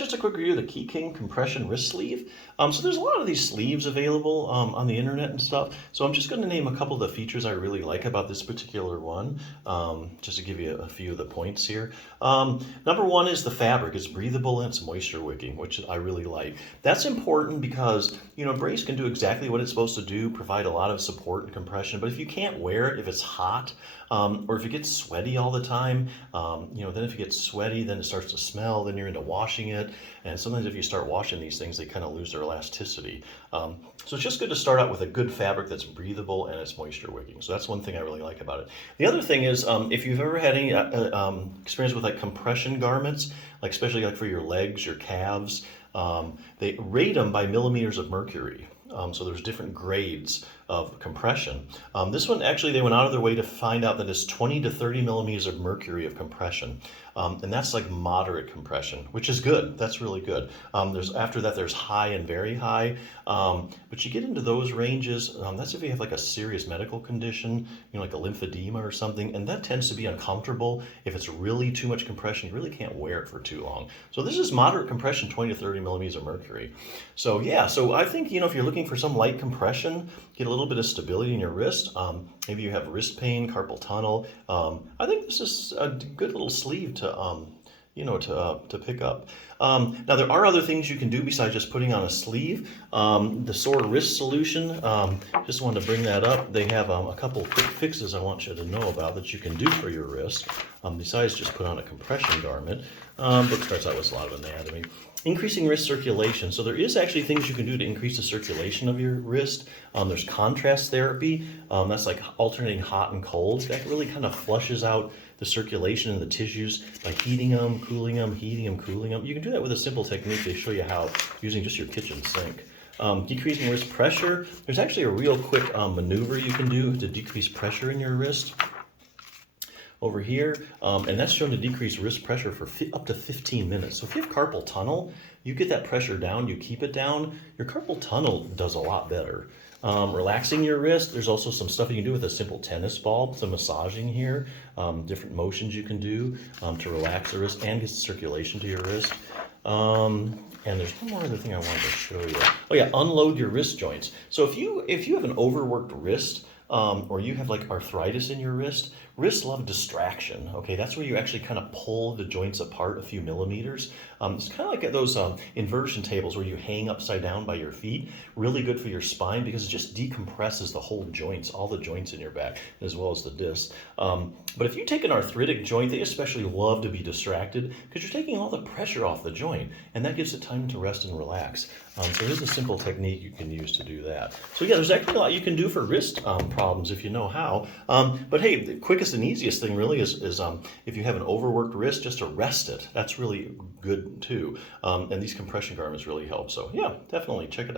just a quick review of the KEKING compression wrist sleeve. So there's a lot of these sleeves available on the internet and stuff. So I'm just going to name a couple of the features I really like about this particular one, just to give you a few of the points here. Number one is the fabric. It's breathable and it's moisture wicking, which I really like. That's important because, you know, a brace can do exactly what it's supposed to do, provide a lot of support and compression. But if you can't wear it, if it's hot, or if it gets sweaty all the time, then if it gets sweaty, then it starts to smell, then you're into washing it. And sometimes if you start washing these things, they kind of lose their elasticity. So it's just good to start out with a good fabric that's breathable and it's moisture wicking. So that's one thing I really like about it. The other thing is, if you've ever had any experience with like compression garments, like especially like for your legs, your calves, they rate them by millimeters of mercury. So there's different grades of compression. This one, actually, they went out of their way to find out that it's 20 to 30 millimeters of mercury of compression. And that's like moderate compression, which is good. That's really good. After that, there's high and very high. But you get into those ranges, that's if you have like a serious medical condition, you know, like a lymphedema or something, and that tends to be uncomfortable. If it's really too much compression, you really can't wear it for too long. So this is moderate compression, 20 to 30 millimeters of mercury. So yeah, so I think, you know, if you're looking for some light compression, get a little bit of stability in your wrist. Maybe you have wrist pain, carpal tunnel. I think this is a good little sleeve to to pick up. Now there are other things you can do besides just putting on a sleeve. The sore wrist solution, just wanted to bring that up. They have a couple of quick fixes I want you to know about that you can do for your wrist, besides just put on a compression garment. Book starts out with a lot of anatomy. Increasing wrist circulation. So there is actually things you can do to increase the circulation of your wrist. There's contrast therapy. That's like alternating hot and cold. That really kind of flushes out the circulation in the tissues by heating them, cooling them, heating them, cooling them. You can do that with a simple technique. They show you how using just your kitchen sink. Decreasing wrist pressure. There's actually a real quick maneuver you can do to decrease pressure in your wrist over here, and that's shown to decrease wrist pressure for up to 15 minutes. So if you have carpal tunnel, you get that pressure down, you keep it down, your carpal tunnel does a lot better. Relaxing your wrist, there's also some stuff you can do with a simple tennis ball, some massaging here, different motions you can do to relax the wrist and get circulation to your wrist. And there's one more other thing I wanted to show you. Oh yeah, unload your wrist joints. So if you have an overworked wrist, or you have like arthritis in your wrist, wrists love distraction, okay? That's where you actually kind of pull the joints apart a few millimeters. It's kind of like at those inversion tables where you hang upside down by your feet. Really good for your spine because it just decompresses the whole joints, all the joints in your back, as well as the discs. But if you take an arthritic joint, they especially love to be distracted because you're taking all the pressure off the joint, and that gives it time to rest and relax. So there's a simple technique you can use to do that. So yeah, there's actually a lot you can do for wrist problems if you know how. But hey, the quickest and easiest thing really is if you have an overworked wrist, just to rest it. That's really good too. And these compression garments really help. So yeah, definitely check it out.